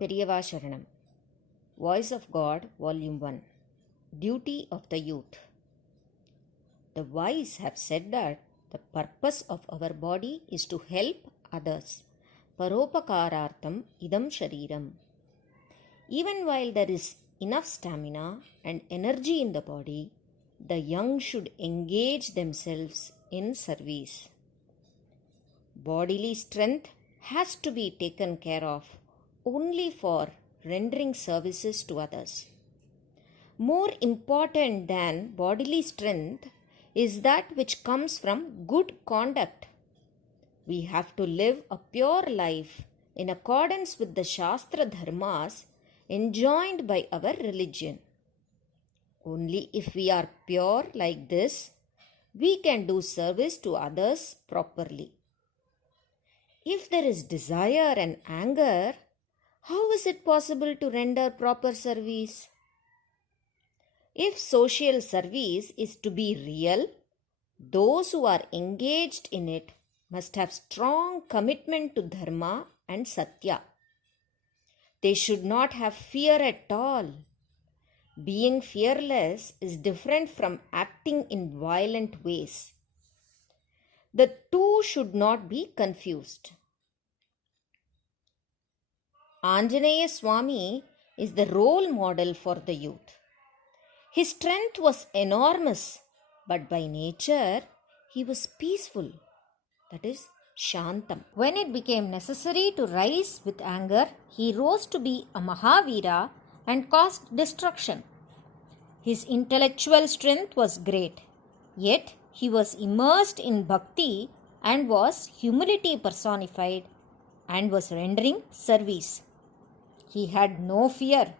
Periyava Sharanam. Voice of God, Volume 1. Duty of the Youth. The wise have said that the purpose of our body is to help others. Paropakarartham idam shariram. Even while there is enough stamina and energy in the body, the young should engage themselves in service. Bodily strength has to be taken care of only for rendering services to others. More important than bodily strength is that which comes from good conduct. We have to live a pure life in accordance with the Shastra Dharmas enjoined by our religion. Only if we are pure like this, we can do service to others properly. If there is desire and anger, how is it possible to render proper service? If social service is to be real, those who are engaged in it must have strong commitment to dharma and satya. They should not have fear at all. Being fearless is different from acting in violent ways. The two should not be confused. Anjaneya Swami is the role model for the youth. His strength was enormous, but by nature he was peaceful, that is, Shantam. When it became necessary to rise with anger, he rose to be a Mahavira and caused destruction. His intellectual strength was great, yet he was immersed in bhakti and was humility personified and was rendering service. He had no fear,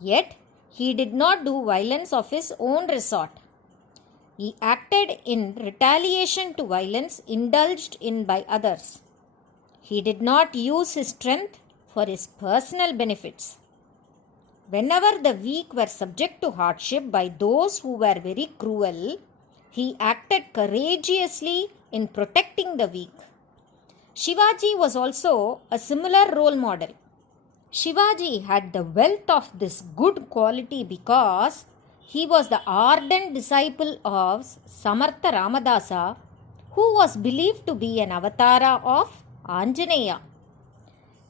yet he did not do violence of his own resort. He acted in retaliation to violence indulged in by others. He did not use his strength for his personal benefits. Whenever the weak were subject to hardship by those who were very cruel, he acted courageously in protecting the weak. Shivaji was also a similar role model. Shivaji had the wealth of this good quality because he was the ardent disciple of Samartha Ramadasa, who was believed to be an avatara of Anjaneya.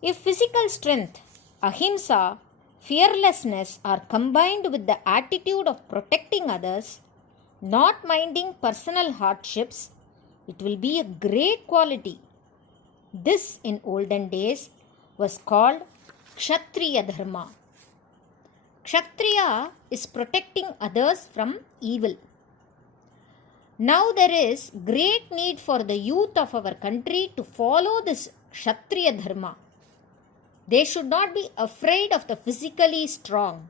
If physical strength, ahimsa, fearlessness are combined with the attitude of protecting others, not minding personal hardships, it will be a great quality. This in olden days was called Kshatriya Dharma. Kshatriya is protecting others from evil. Now there is great need for the youth of our country to follow this Kshatriya Dharma. They should not be afraid of the physically strong.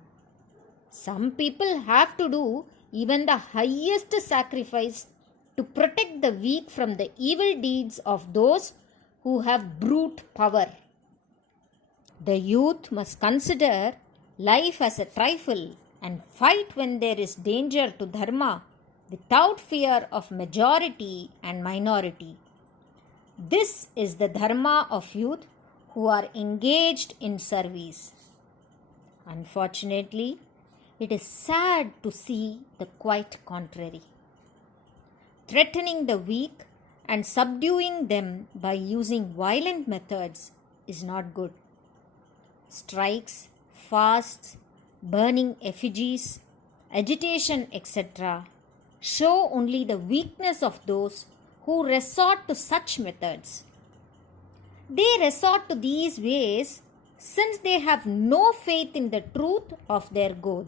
Some people have to do even the highest sacrifice to protect the weak from the evil deeds of those who have brute power. The youth must consider life as a trifle and fight when there is danger to dharma without fear of majority and minority. This is the dharma of youth who are engaged in service. Unfortunately, it is sad to see the quite contrary. Threatening the weak and subduing them by using violent methods is not good. Strikes, fasts, burning effigies, agitation, etc. show only the weakness of those who resort to such methods. They resort to these ways since they have no faith in the truth of their goal.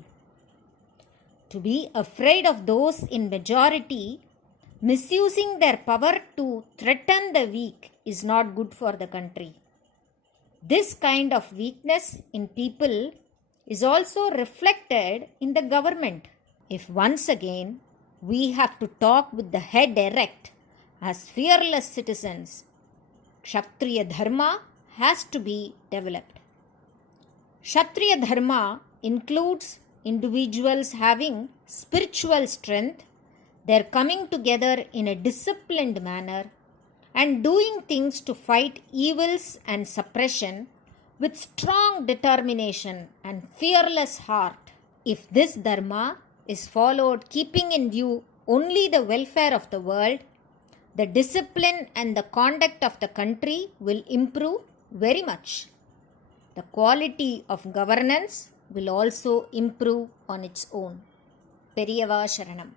To be afraid of those in majority misusing their power to threaten the weak is not good for the country. This kind of weakness in people is also reflected in the government. If once again we have to talk with the head erect as fearless citizens, Kshatriya Dharma has to be developed. Kshatriya Dharma includes individuals having spiritual strength, their coming together in a disciplined manner, and doing things to fight evils and suppression with strong determination and fearless heart. If this dharma is followed keeping in view only the welfare of the world, the discipline and the conduct of the country will improve very much. The quality of governance will also improve on its own. Periyava Sharanam.